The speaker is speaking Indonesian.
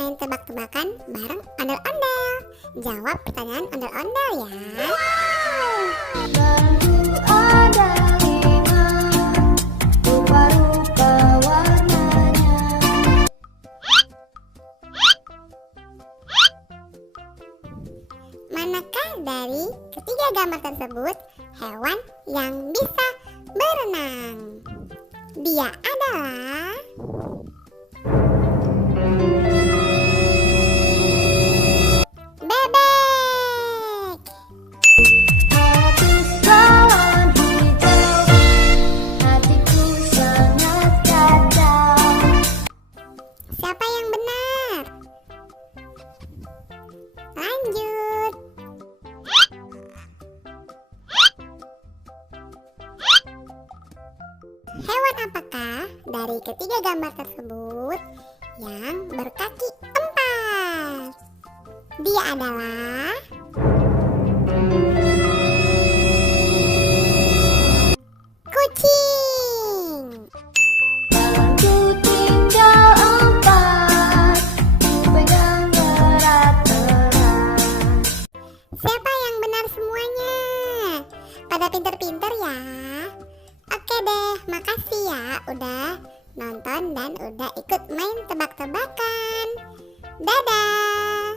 main tebak-tebakan bareng ondel-ondel. Jawab pertanyaan ondel-ondel ya. Baru ada 5 rupa-rupa warnanya. Manakah dari ketiga gambar tersebut hewan yang bisa berenang? Dia adalah bebek. Habis balon hijau, hatiku sangat kacau. Siapa yang benar? Lanjut. Hewan apakah dari ketiga gambar tersebut yang berkaki 4? Dia adalah kucing. Balonku tinggal 4, ku pegang berat-berat. Siapa yang benar semuanya? Pada pinter-pinter ya. Oke deh, makasih ya udah nonton dan udah ikut main tebak-tebakan. Dadah.